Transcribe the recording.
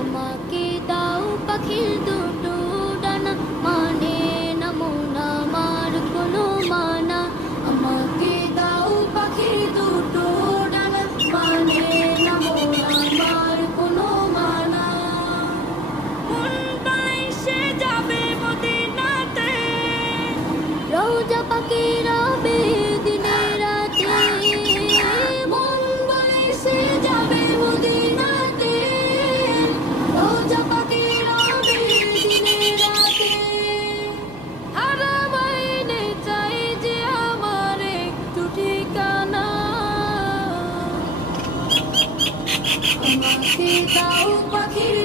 আমাকে দাও পাখির দুটো ডানা, মানে না মন আমার কোনো মানা। আমাকে দাও পাখির দুটো ডানা, মানে না মন আমার কোনো মানা। মন বলে সে যাবে মদিনাতে, রোজা পাখিরা বে দিনে রাতে। মন বলে সে যাবে মদিনাতে, রোজা পাখিরা বে দিনে রাতে। হারাম আইনে চাই যে আমার একটু ঠিকানা। আমাকে দাও পাখির